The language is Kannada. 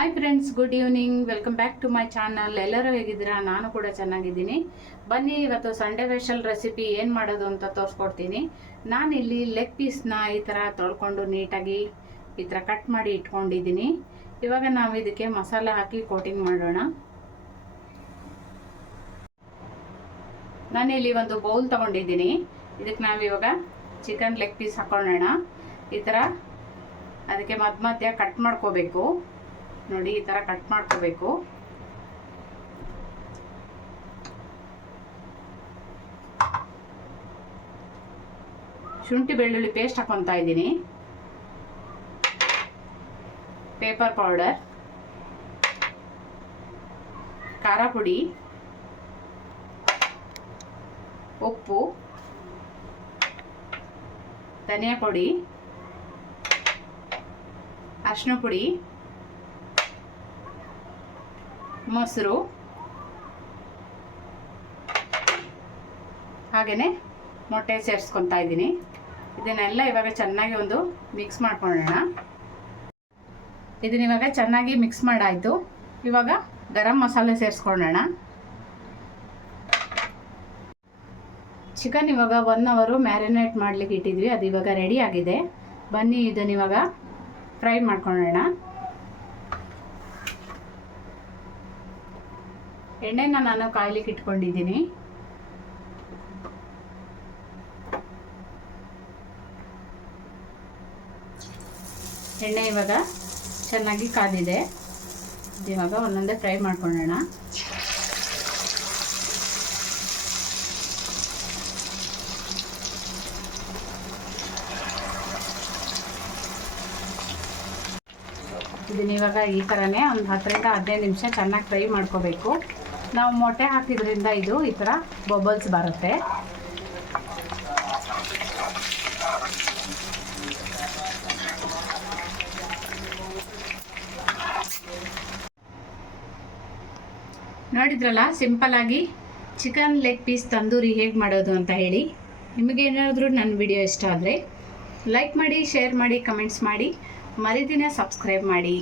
Hi friends, good evening. Welcome back to my channel. ಎಲ್ಲರೂ ಹೇಗಿದ್ದೀರಾ? ನಾನು ಕೂಡ ಚೆನ್ನಾಗಿದ್ದೀನಿ. ಬನ್ನಿ, ಇವತ್ತು ಸಂಡೇ ಸ್ಪೆಷಲ್ ರೆಸಿಪಿ ಏನು ಮಾಡೋದು ಅಂತ ತೋರಿಸ್ಕೊಡ್ತೀನಿ. ನಾನಿಲ್ಲಿ ಲೆಗ್ ಪೀಸ್ನ ಈ ಥರ ತೊಳ್ಕೊಂಡು ನೀಟಾಗಿ ಈ ಥರ ಕಟ್ ಮಾಡಿ ಇಟ್ಕೊಂಡಿದ್ದೀನಿ. ಇವಾಗ ನಾವು ಇದಕ್ಕೆ ಮಸಾಲೆ ಹಾಕಿ ಕೋಟಿಂಗ್ ಮಾಡೋಣ. ನಾನಿಲ್ಲಿ ಒಂದು ಬೌಲ್ ತೊಗೊಂಡಿದ್ದೀನಿ. ಇದಕ್ಕೆ ನಾವು ಇವಾಗ ಚಿಕನ್ ಲೆಗ್ ಪೀಸ್ ಹಾಕೊಳ್ಳೋಣ. ಈ ಥರ ಅದಕ್ಕೆ ಮಧ್ಯ ಕಟ್ ಮಾಡ್ಕೋಬೇಕು. ನೋಡಿ, ಈ ಥರ ಕಟ್ ಮಾಡ್ಕೋಬೇಕು. ಶುಂಠಿ ಬೆಳ್ಳುಳ್ಳಿ ಪೇಸ್ಟ್ ಹಾಕೊತಾ ಇದ್ದೀನಿ. ಪೇಪರ್ ಪೌಡರ್, ಖಾರ ಪುಡಿ, ಉಪ್ಪು, ಧನಿಯಾ ಪುಡಿ, ಅರಿಶಿನ ಪುಡಿ, ಮೊಸರು, ಹಾಗೆಯೇ ಮೊಟ್ಟೆ ಸೇರಿಸ್ಕೊತಾ ಇದ್ದೀನಿ. ಇದನ್ನೆಲ್ಲ ಇವಾಗ ಚೆನ್ನಾಗಿ ಒಂದು ಮಿಕ್ಸ್ ಮಾಡ್ಕೊಳ್ಳೋಣ. ಇದನ್ನ ಇವಾಗ ಚೆನ್ನಾಗಿ ಮಿಕ್ಸ್ ಮಾಡಾಯಿತು. ಇವಾಗ ಗರಂ ಮಸಾಲೆ ಸೇರಿಸ್ಕೊಳ್ಳೋಣ. ಚಿಕನ್ ಇವಾಗ 1 ಅವರ್ ಮ್ಯಾರಿನೇಟ್ ಮಾಡಲಿಕ್ಕೆ ಇಟ್ಟಿದ್ವಿ. ಅದು ಇವಾಗ ರೆಡಿ ಆಗಿದೆ. ಬನ್ನಿ, ಇದನ್ನ ಇವಾಗ ಫ್ರೈ ಮಾಡ್ಕೊಳ್ಳೋಣ. ಎಣ್ಣೆನ ನಾನು ಕಾಯ್ಲಿಕ್ಕೆ ಇಟ್ಕೊಂಡಿದ್ದೀನಿ. ಎಣ್ಣೆ ಇವಾಗ ಚೆನ್ನಾಗಿ ಕಾದಿದೆ. ಇವಾಗ ಒಂದೊಂದೇ ಫ್ರೈ ಮಾಡ್ಕೊಳ್ಳೋಣ. ಇದನ್ನ ಇವಾಗ ಈ ಥರನೇ ಒಂದು 10 ರಿಂದ 15 ನಿಮಿಷ ಚೆನ್ನಾಗಿ ಫ್ರೈ ಮಾಡ್ಕೋಬೇಕು. ನಾವು ಮೊಟ್ಟೆ ಹಾಕಿದ್ರಿಂದ ಇದು ಈ ಥರ ಬಬಲ್ಸ್ ಬರುತ್ತೆ. ನೋಡಿದ್ರಲ್ಲ, ಸಿಂಪಲ್ಲಾಗಿ ಚಿಕನ್ ಲೆಗ್ ಪೀಸ್ ತಂದೂರಿ ಹೇಗೆ ಮಾಡೋದು ಅಂತ ಹೇಳಿ. ನಿಮಗೇನಾದರೂ ನನ್ನ ವಿಡಿಯೋ ಇಷ್ಟ ಆದರೆ ಲೈಕ್ ಮಾಡಿ, ಶೇರ್ ಮಾಡಿ, ಕಮೆಂಟ್ಸ್ ಮಾಡಿ, ಮರಿದಿನ ಸಬ್ಸ್ಕ್ರೈಬ್ ಮಾಡಿ.